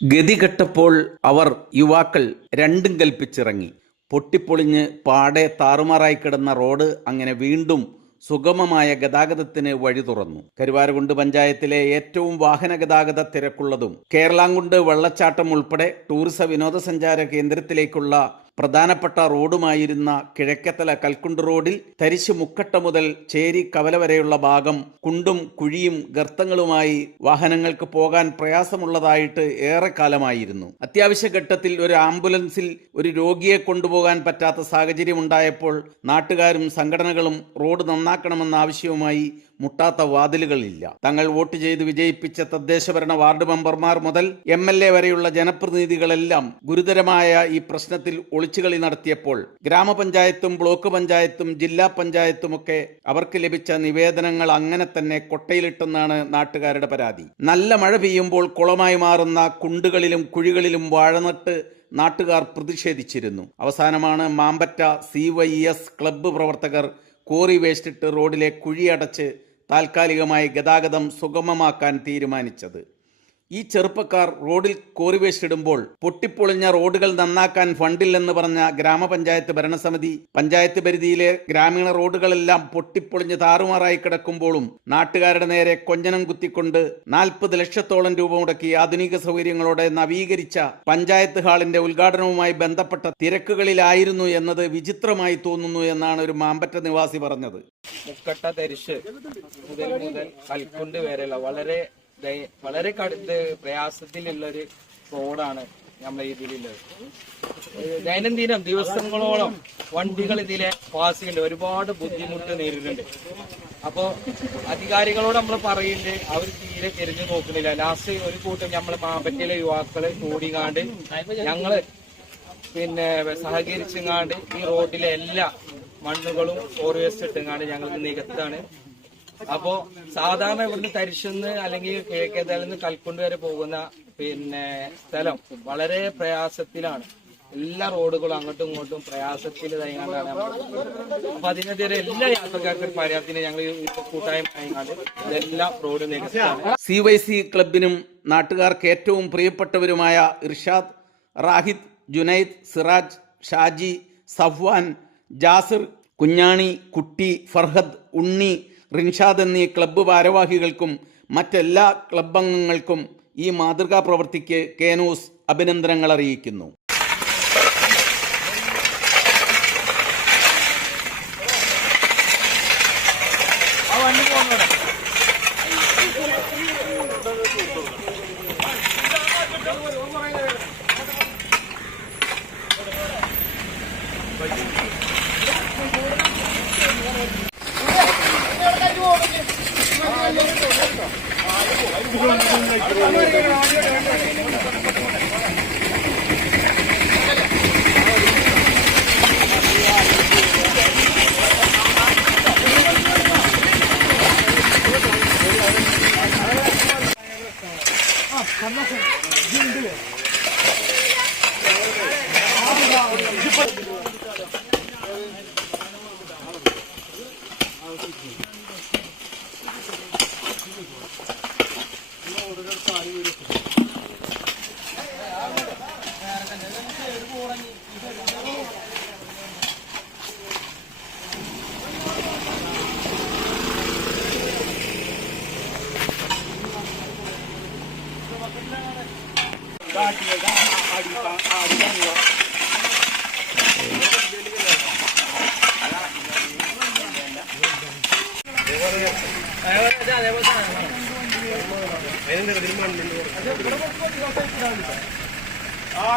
ഗതികെട്ടപ്പോൾ അവർ യുവാക്കൾ രണ്ടും കൽപ്പിച്ചിറങ്ങി. പൊട്ടിപ്പൊളിഞ്ഞ് പാടെ താറുമാറായി കിടന്ന റോഡ് അങ്ങനെ വീണ്ടും സുഗമമായ ഗതാഗതത്തിന് വഴി തുറന്നു. കരുവാരകുണ്ട് പഞ്ചായത്തിലെ ഏറ്റവും വാഹന ഗതാഗത തിരക്കുള്ളതും കേരളാംകുണ്ട് വെള്ളച്ചാട്ടം ഉൾപ്പെടെ ടൂറിസ വിനോദസഞ്ചാര കേന്ദ്രത്തിലേക്കുള്ള പ്രധാനപ്പെട്ട റോഡുമായിരുന്ന കിഴക്കത്തല കൽക്കുണ്ട് റോഡിൽ തരിശ് മുക്കട്ട മുതൽ ചേരി കവല വരെയുള്ള ഭാഗം കുണ്ടും കുഴിയും ഗർത്തങ്ങളുമായി വാഹനങ്ങൾക്ക് പോകാൻ പ്രയാസമുള്ളതായിട്ട് ഏറെക്കാലമായിരുന്നു. അത്യാവശ്യ ഘട്ടത്തിൽ ഒരു ആംബുലൻസിൽ ഒരു രോഗിയെ കൊണ്ടുപോകാൻ പറ്റാത്ത സാഹചര്യം ഉണ്ടായപ്പോൾ നാട്ടുകാരും സംഘടനകളും റോഡ് നന്നാക്കണമെന്ന ആവശ്യവുമായി മുട്ടാത്ത വാതിലുകളില്ല. തങ്ങൾ വോട്ട് ചെയ്ത് വിജയിപ്പിച്ച തദ്ദേശഭരണ വാർഡ് മെമ്പർമാർ മുതൽ MLA വരെയുള്ള ജനപ്രതിനിധികളെല്ലാം ഗുരുതരമായ ഈ പ്രശ്നത്തിൽ ഒളിച്ചുകളി നടത്തിയപ്പോൾ ഗ്രാമപഞ്ചായത്തും ബ്ലോക്ക് പഞ്ചായത്തും ജില്ലാ പഞ്ചായത്തുമൊക്കെ അവർക്ക് ലഭിച്ച നിവേദനങ്ങൾ അങ്ങനെ തന്നെ കൊട്ടയിലിട്ടെന്നാണ് നാട്ടുകാരുടെ പരാതി. നല്ല മഴ പെയ്യുമ്പോൾ കുളമായി മാറുന്ന കുണ്ടുകളിലും കുഴികളിലും വാഴനട്ട് നാട്ടുകാർ പ്രതിഷേധിച്ചിരുന്നു. അവസാനമാണ് മാമ്പറ്റ CYS ക്ലബ്ബ് പ്രവർത്തകർ കോറി വേസ്റ്റിട്ട് റോഡിലെ കുഴിയടച്ച് താൽക്കാലികമായി ഗതാഗതം സുഗമമാക്കാൻ തീരുമാനിച്ചത്. ഈ ചെറുപ്പക്കാർ റോഡിൽ കോറി വേസ്റ്റ് ഇടുമ്പോൾ പൊട്ടിപ്പൊളിഞ്ഞ റോഡുകൾ നന്നാക്കാൻ ഫണ്ടില്ലെന്ന് പറഞ്ഞ ഗ്രാമപഞ്ചായത്ത് ഭരണസമിതി പഞ്ചായത്ത് പരിധിയിലെ ഗ്രാമീണ റോഡുകളെല്ലാം പൊട്ടിപ്പൊളിഞ്ഞ് താറുമാറായി കിടക്കുമ്പോഴും നാട്ടുകാരുടെ നേരെ കൊഞ്ഞനം കുത്തിക്കൊണ്ട് 40 ലക്ഷത്തോളം രൂപ മുടക്കി ആധുനിക സൗകര്യങ്ങളോടെ നവീകരിച്ച പഞ്ചായത്ത് ഹാളിന്റെ ഉദ്ഘാടനവുമായി ബന്ധപ്പെട്ട തിരക്കുകളിലായിരുന്നു എന്നത് വിചിത്രമായി തോന്നുന്നു എന്നാണ് ഒരു മാമ്പറ്റ നിവാസി പറഞ്ഞത്. മുക്കട്ട തരിശ് മുതൽ കൽക്കുണ്ട് വരെയുള്ള വളരെ കടുത്ത പ്രയാസത്തിലുള്ളൊരു റോഡാണ് നമ്മളെ ഇതിലുള്ളത്. ദൈനംദിനം ദിവസങ്ങളോളം വണ്ടികൾ ഇതിലെ പാസ് ചെയ്യുന്നുണ്ട്, ഒരുപാട് ബുദ്ധിമുട്ട് നേരിടുന്നുണ്ട്. അപ്പോൾ അധികാരികളോട് നമ്മൾ പറയുന്നുണ്ട്, അവർ തീരെ തിരിഞ്ഞു നോക്കുന്നില്ല. ലാസ്റ്റ് ഒരു കൂട്ടം നമ്മളെ മാമ്പറ്റയിലെ യുവാക്കള് കൂടിക്കാണ്ട് ഞങ്ങള് സഹകരിച്ചങ്ങാണ്ട് ഈ റോഡിലെ എല്ലാ മണ്ണുകളും കോറി വേസ്റ്റ് ഇട്ടുങ്ങാണ്ട് ഞങ്ങൾ നികത്താണ്. അപ്പോ സാധാരണ ഇവിടുന്ന് തരിശുന്ന് അല്ലെങ്കിൽ കിഴക്കേതലിന്ന് കൽക്കുണ്ട് വരെ പോകുന്ന സ്ഥലം വളരെ പ്രയാസത്തിലാണ്. എല്ലാ റോഡുകളും അങ്ങോട്ടും ഇങ്ങോട്ടും പ്രയാസത്തിൽ തയ്യാറാണ്. അപ്പൊ അതിനെതിരെ എല്ലാ യാത്രക്കാർക്കും ഒരു പര്യാപ്തത്തിന് ഞങ്ങൾ കൂട്ടായ്മ തയ്യാണ്ട് ഇതെല്ലാം റോഡ് നികത്താണ്. CYC ക്ലബിനും നാട്ടുകാർക്ക് ഏറ്റവും പ്രിയപ്പെട്ടവരുമായ ഇർഷാദ്, റാഹിദ്, ജുനൈദ്, സിറാജ്, ഷാജി, സഫ്വാൻ, ജാസിർ, കുഞ്ഞാണി, കുട്ടി, ഫർഹദ്, ഉണ്ണി, റിൻഷാദ് എന്നീ ക്ലബ്ബ് ഭാരവാഹികൾക്കും മറ്റെല്ലാ ക്ലബ് അംഗങ്ങൾക്കും ഈ മാതൃകാ പ്രവൃത്തിക്ക് കേനൂസ് അഭിനന്ദനങ്ങൾ അറിയിക്കുന്നു.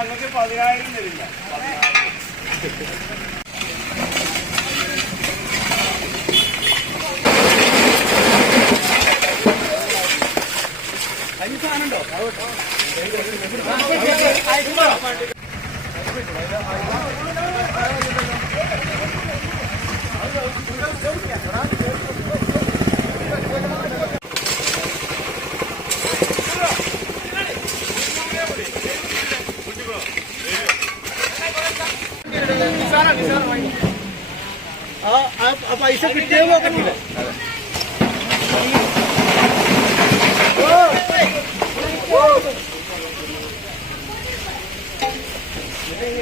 നിങ്ങൾക്ക് 10,000 തരില്ല. അതിന് സാധനമുണ്ടോ? പൈസ കിട്ടിയത് നോക്കത്തില്ല. അതും